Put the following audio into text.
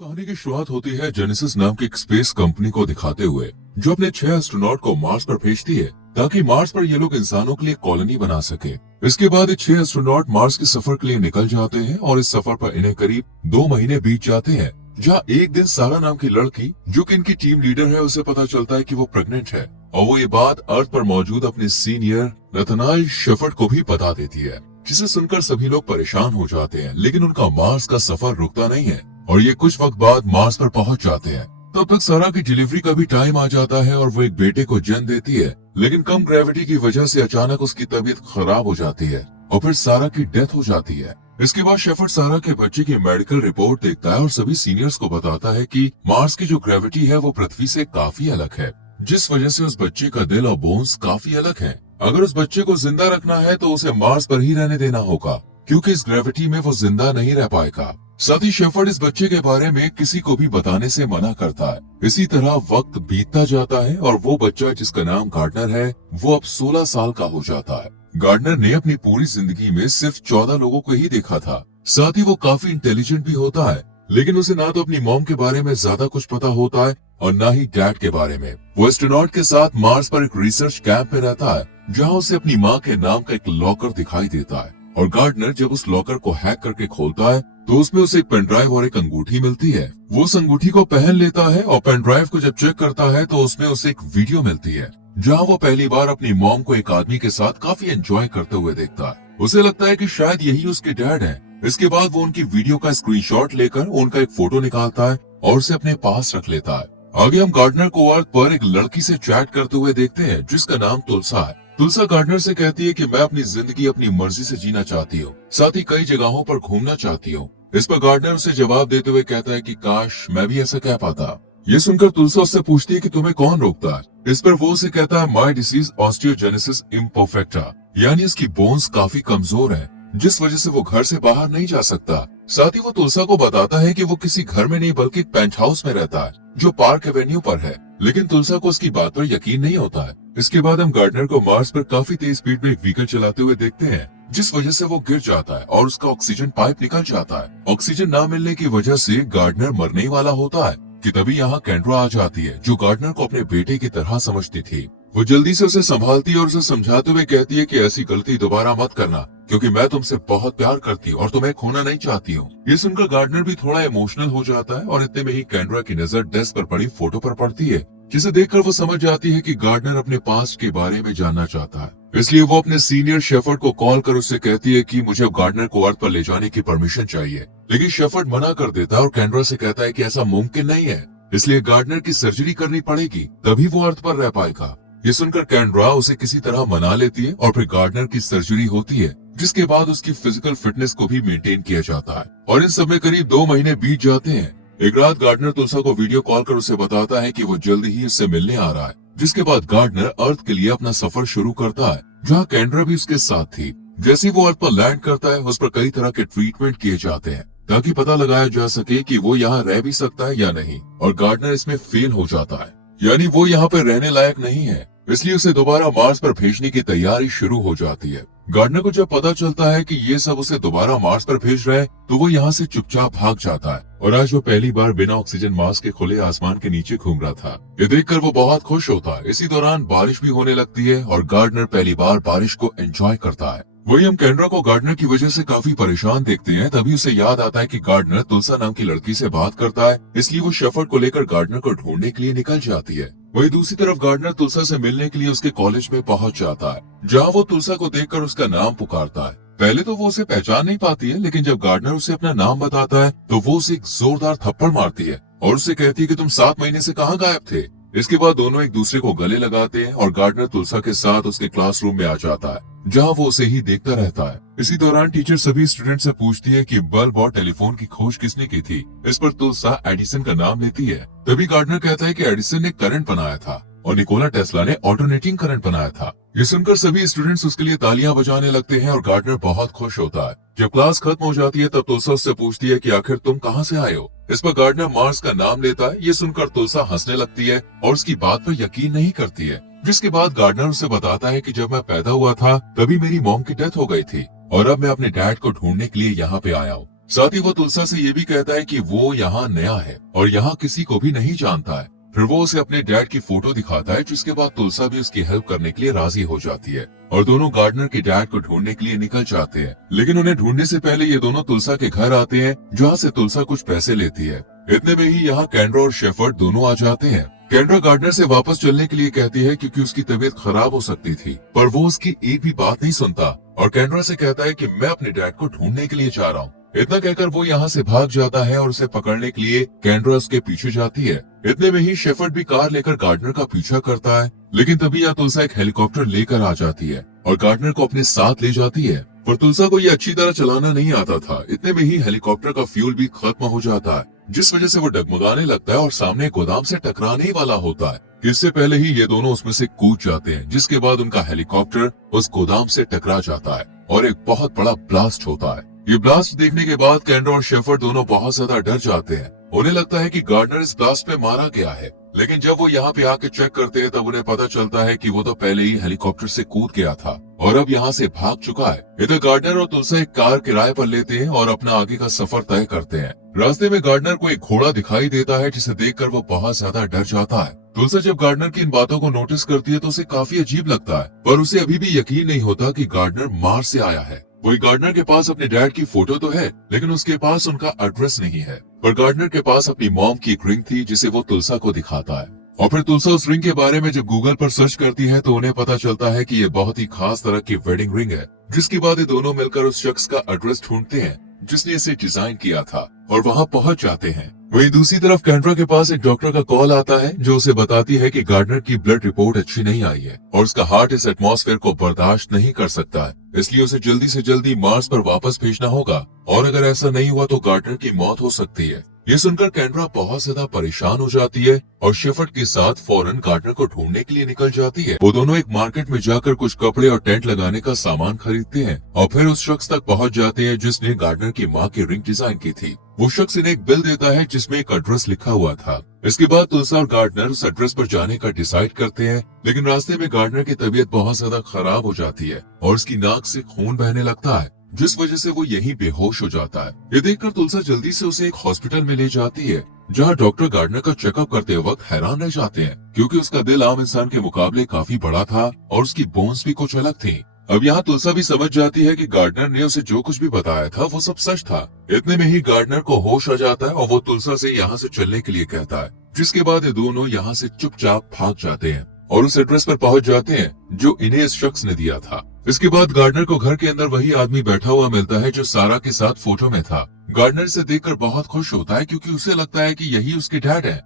कहानी की शुरुआत होती है जेनेसिस नाम की एक स्पेस कंपनी को दिखाते हुए, जो अपने 6 एस्ट्रोनॉट को मार्स पर भेजती है ताकि मार्स पर ये लोग इंसानों के लिए कॉलोनी बना सके। इसके बाद ये 6 एस्ट्रोनॉट मार्स के सफर के लिए निकल जाते हैं और इस सफर पर इन्हें करीब 2 महीने बीत जाते हैं, जहाँ एक दिन सारा नाम की लड़की, जो कि इनकी टीम लीडर है, उसे पता चलता है कि वो प्रेग्नेंट है और वो ये बात अर्थ पर मौजूद अपने सीनियर नथनाएल शेफर्ड को भी बता देती है, जिसे सुनकर सभी लोग परेशान हो जाते हैं। लेकिन उनका मार्स का सफर रुकता नहीं है और ये कुछ वक्त बाद मार्स पर पहुंच जाते हैं। तब तक सारा की डिलीवरी का भी टाइम आ जाता है और वो एक बेटे को जन्म देती है, लेकिन कम ग्रेविटी की वजह से अचानक उसकी तबीयत खराब हो जाती है और फिर सारा की डेथ हो जाती है। इसके बाद शेफर्ड सारा के बच्चे की मेडिकल रिपोर्ट देखता है और सभी सीनियर्स को बताता है कि मार्स की जो ग्रेविटी है वो पृथ्वी से काफी अलग है, जिस वजह से उस बच्चे का दिल और बोन्स काफी अलग है। अगर उस बच्चे को जिंदा रखना है तो उसे मार्स पर ही रहने देना होगा, क्योंकि इस ग्रेविटी में वो जिंदा नहीं रह पाएगा। साथ ही शेफर्ड इस बच्चे के बारे में किसी को भी बताने से मना करता है। इसी तरह वक्त बीतता जाता है और वो बच्चा, जिसका नाम गार्डनर है, वो अब 16 साल का हो जाता है। गार्डनर ने अपनी पूरी जिंदगी में सिर्फ 14 लोगों को ही देखा था। साथ ही वो काफी इंटेलिजेंट भी होता है, लेकिन उसे ना तो अपनी मॉम के बारे में ज्यादा कुछ पता होता है और ना ही डैड के बारे में। वो एस्ट्रोनॉट के साथ मार्स पर एक रिसर्च कैंप में रहता है, जहाँ उसे अपनी माँ के नाम का एक लॉकर दिखाई देता है। और गार्डनर जब उस लॉकर को हैक करके खोलता है तो उसमें उसे एक पेन ड्राइव और एक अंगूठी मिलती है। वो उस अंगूठी को पहन लेता है और पेन ड्राइव को जब चेक करता है तो उसमें उसे एक वीडियो मिलती है, जहाँ वो पहली बार अपनी मॉम को एक आदमी के साथ काफी एंजॉय करते हुए देखता है। उसे लगता है कि शायद यही उसके डैड हैं। इसके बाद वो उनकी वीडियो का स्क्रीनशॉट लेकर उनका एक फोटो निकालता है और उसे अपने पास रख लेता है। आगे हम गार्डनर को अर्थ पर एक लड़की से चैट करते हुए देखते हैं, जिसका नाम तुलसा है। तुलसा गार्डनर से कहती है कि मैं अपनी जिंदगी अपनी मर्जी से जीना चाहती हूँ, साथ ही कई जगहों पर घूमना चाहती हूँ। इस पर गार्डनर उसे जवाब देते हुए कहता है कि काश मैं भी ऐसा कह पाता। ये सुनकर तुलसा उससे पूछती है कि तुम्हें कौन रोकता है। इस पर वो उसे कहता है माई डिसीज ऑस्टियोजेनेसिस इम्परफेक्टा, यानी इसकी बोन्स काफी कमजोर है, जिस वजह से वो घर से बाहर नहीं जा सकता। साथ ही वो तुलसा को बताता है कि वो किसी घर में नहीं बल्कि एक पेंट हाउस में रहता है, जो पार्क एवेन्यू पर है। लेकिन तुलसा को उसकी बात पर यकीन नहीं होता है। इसके बाद हम गार्डनर को मार्स पर काफी तेज स्पीड में एक व्हीकल चलाते हुए देखते हैं, जिस वजह से वो गिर जाता है और उसका ऑक्सीजन पाइप निकल जाता है। ऑक्सीजन ना मिलने की वजह से गार्डनर मरने वाला होता है कि तभी यहाँ कैंड्रा आ जाती है, जो गार्डनर को अपने बेटे की तरह समझती थी। वो जल्दी से उसे संभालती है और उसे समझाते हुए कहती है कि ऐसी गलती दोबारा मत करना, क्योंकि मैं तुमसे बहुत प्यार करती हूँ और तुम्हें खोना नहीं चाहती हूँ। ये सुनकर गार्डनर भी थोड़ा इमोशनल हो जाता है और इतने में ही कैंड्रा की नजर डेस्क पर पड़ी फोटो पर पड़ती है, जिसे देखकर वो समझ जाती है कि गार्डनर अपने पास्ट के बारे में जानना चाहता है। इसलिए वो अपने सीनियर शेफर्ड को कॉल कर उससे कहती है कि मुझे अब गार्डनर को अर्थ पर ले जाने की परमिशन चाहिए। लेकिन शेफर्ड मना कर देता है और कैंड्रा से कहता है कि ऐसा मुमकिन नहीं है, इसलिए गार्डनर की सर्जरी करनी पड़ेगी, तभी वो अर्थ पर रह पाएगा। ये सुनकर कैंड्रा उसे किसी तरह मना लेती है और फिर गार्डनर की सर्जरी होती है, जिसके बाद उसकी फिजिकल फिटनेस को भी मेंटेन किया जाता है। और इन सब में करीब 2 महीने बीत जाते हैं। एक रात गार्डनर तुलसा को वीडियो कॉल कर उसे बताता है कि वो जल्द ही उससे मिलने आ रहा है, जिसके बाद गार्डनर अर्थ के लिए अपना सफर शुरू करता है, जहाँ कैंड्रा भी उसके साथ थी। जैसे ही वो अर्थ पर लैंड करता है, उस पर कई तरह के ट्रीटमेंट किए जाते हैं ताकि पता लगाया जा सके कि वो यहाँ रह भी सकता है या नहीं। और गार्डनर इसमें फेल हो जाता है, यानी वो यहाँ पे रहने लायक नहीं है, इसलिए उसे दोबारा मार्स पर भेजने की तैयारी शुरू हो जाती है। गार्डनर को जब पता चलता है कि ये सब उसे दोबारा मार्स पर भेज रहे हैं, तो वो यहाँ से चुपचाप भाग जाता है। और आज वो पहली बार बिना ऑक्सीजन मास्क के खुले आसमान के नीचे घूम रहा था। ये देखकर वो बहुत खुश होता है। इसी दौरान बारिश भी होने लगती है और गार्डनर पहली बार बारिश को एंजॉय करता है। वही हम कैंड्रा को गार्डनर की वजह से काफी परेशान देखते हैं। तभी उसे याद आता है कि गार्डनर तुलसा नाम की लड़की से बात करता है, इसलिए वो शेफर्ड को लेकर गार्डनर को ढूंढने के लिए निकल जाती है। वही दूसरी तरफ गार्डनर तुलसा से मिलने के लिए उसके कॉलेज में पहुंच जाता है, जहाँ वो तुलसा को देखकर उसका नाम पुकारता है। पहले तो वो उसे पहचान नहीं पाती है, लेकिन जब गार्डनर उसे अपना नाम बताता है तो वो उसे एक जोरदार थप्पड़ मारती है और उससे कहती है कि तुम 7 महीने से कहाँ गायब थे। इसके बाद दोनों एक दूसरे को गले लगाते हैं और गार्डनर तुलसा के साथ उसके क्लासरूम में आ जाता है, जहाँ वो उसे ही देखता रहता है। इसी दौरान टीचर सभी स्टूडेंट से पूछती है कि बल्ब और टेलीफोन की खोज किसने की थी। इस पर तुलसा एडिसन का नाम लेती है। तभी गार्डनर कहता है कि एडिसन ने करंट बनाया था और निकोला टेस्ला ने ऑल्टरनेटिंग करंट बनाया था। ये सुनकर सभी स्टूडेंट्स उसके लिए तालियां बजाने लगते हैं और गार्डनर बहुत खुश होता है। जब क्लास खत्म हो जाती है तब तुलसा उससे पूछती है कि आखिर तुम कहाँ से आए हो। इस पर गार्डनर मार्स का नाम लेता है। ये सुनकर तुलसा हंसने लगती है और उसकी बात पर यकीन नहीं करती है, जिसके बाद गार्डनर उसे बताता है कि जब मैं पैदा हुआ था तभी मेरी मॉम की डेथ हो गई थी और अब मैं अपने डैड को ढूंढने के लिए यहाँ पे आया हूँ। साथ ही वो तुलसा से ये भी कहता है कि वो यहाँ नया है और यहाँ किसी को भी नहीं जानता है। फिर वो उसे अपने डैड की फोटो दिखाता है, जिसके बाद तुलसा भी उसकी हेल्प करने के लिए राजी हो जाती है और दोनों गार्डनर के डैड को ढूंढने के लिए निकल जाते हैं। लेकिन उन्हें ढूंढने से पहले ये दोनों तुलसा के घर आते हैं, जहाँ से तुलसा कुछ पैसे लेती है। इतने में ही यहाँ कैंड्रा और शेफर्ड दोनों आ जाते हैं। कैंड्रा गार्डनर से वापस चलने के लिए कहती है क्योंकि उसकी तबीयत खराब हो सकती थी, पर वो उसकी एक भी बात नहीं सुनता और कैंड्रा से कहता है कि मैं अपने डैड को ढूंढने के लिए जा रहा हूँ। इतना कहकर वो यहाँ से भाग जाता है और उसे पकड़ने के लिए कैंड्रा उसके पीछे जाती है। इतने में ही शेफर्ड भी कार लेकर गार्डनर का पीछा करता है, लेकिन तभी यहाँ तुलसा एक हेलीकॉप्टर लेकर आ जाती है और गार्डनर को अपने साथ ले जाती है। पर तुलसा को ये अच्छी तरह चलाना नहीं आता था। इतने में ही हेलीकॉप्टर का फ्यूल भी खत्म हो जाता है, जिस वजह से वो डगमगाने लगता है और सामने गोदाम से टकराने ही वाला होता है। इससे पहले ही ये दोनों उसमें से कूद जाते हैं, जिसके बाद उनका हेलीकॉप्टर उस गोदाम से टकरा जाता है और एक बहुत बड़ा ब्लास्ट होता है। ये ब्लास्ट देखने के बाद कैंड्रा और शेफर्ड दोनों बहुत ज्यादा डर जाते हैं। उन्हें लगता है कि गार्डनर इस ब्लास्ट में मारा गया है, लेकिन जब वो यहाँ पे आके चेक करते हैं तब उन्हें पता चलता है कि वो तो पहले ही हेलीकॉप्टर से कूद गया था और अब यहाँ से भाग चुका है। इधर गार्डनर और तुलसा एक कार किराए पर लेते हैं और अपना आगे का सफर तय करते हैं। रास्ते में गार्डनर को एक घोड़ा दिखाई देता है, जिसे देखकर वो बहुत ज्यादा डर जाता है। तुलसा जब गार्डनर की इन बातों को नोटिस करती है तो उसे काफी अजीब लगता है, पर उसे अभी भी यकीन नहीं होता कि गार्डनर मार्स से आया है। वही गार्डनर के पास अपने डैड की फोटो तो है, लेकिन उसके पास उनका एड्रेस नहीं है। पर गार्डनर के पास अपनी मॉम की एक रिंग थी, जिसे वो तुलसा को दिखाता है और फिर तुलसा उस रिंग के बारे में जब गूगल पर सर्च करती है तो उन्हें पता चलता है कि ये बहुत ही खास तरह की वेडिंग रिंग है। जिसके बाद ये दोनों मिलकर उस शख्स का एड्रेस ढूंढते हैं जिसने इसे डिजाइन किया था और वहाँ पहुँच जाते हैं। वहीं दूसरी तरफ कैंड्रा के पास एक डॉक्टर का कॉल आता है, जो उसे बताती है कि गार्डनर की ब्लड रिपोर्ट अच्छी नहीं आई है और उसका हार्ट इस एटमॉस्फेयर को बर्दाश्त नहीं कर सकता है, इसलिए उसे जल्दी से जल्दी मार्स पर वापस भेजना होगा और अगर ऐसा नहीं हुआ तो गार्डनर की मौत हो सकती है। ये सुनकर कैंड्रा बहुत ज्यादा परेशान हो जाती है और शेफर्ड के साथ फौरन गार्डनर को ढूंढने के लिए निकल जाती है। वो दोनों एक मार्केट में जाकर कुछ कपड़े और टेंट लगाने का सामान खरीदते हैं और फिर उस शख्स तक पहुंच जाते हैं जिसने गार्डनर की मां की रिंग डिजाइन की थी। वो शख्स इन्हें एक बिल देता है जिसमें एक एड्रेस लिखा हुआ था। इसके बाद तुलसा और गार्डनर उस एड्रेस पर जाने का डिसाइड करते हैं, लेकिन रास्ते में गार्डनर की तबीयत बहुत ज्यादा खराब हो जाती है और उसकी नाक से खून बहने लगता है, जिस वजह से वो यहीं बेहोश हो जाता है। ये देखकर तुलसा जल्दी से उसे एक हॉस्पिटल में ले जाती है, जहाँ डॉक्टर गार्डनर का चेकअप करते वक्त हैरान रह जाते हैं क्योंकि उसका दिल आम इंसान के मुकाबले काफी बड़ा था और उसकी बोन्स भी कुछ अलग थी। अब यहाँ तुलसा भी समझ जाती है कि गार्डनर ने उसे जो कुछ भी बताया था वो सब सच था। इतने में ही गार्डनर को होश आ जाता है और वो तुलसा से यहाँ से चलने के लिए कहता है, जिसके बाद ये दोनों यहाँ से चुपचाप भाग जाते हैं और उस एड्रेस पर पहुंच जाते हैं जो इन्हें इस शख्स ने दिया था। इसके बाद गार्डनर को घर के अंदर वही आदमी बैठा हुआ मिलता है जो सारा के साथ फोटो में था। गार्डनर इसे देखकर बहुत खुश होता है क्योंकि उसे लगता है कि यही उसके डैड है।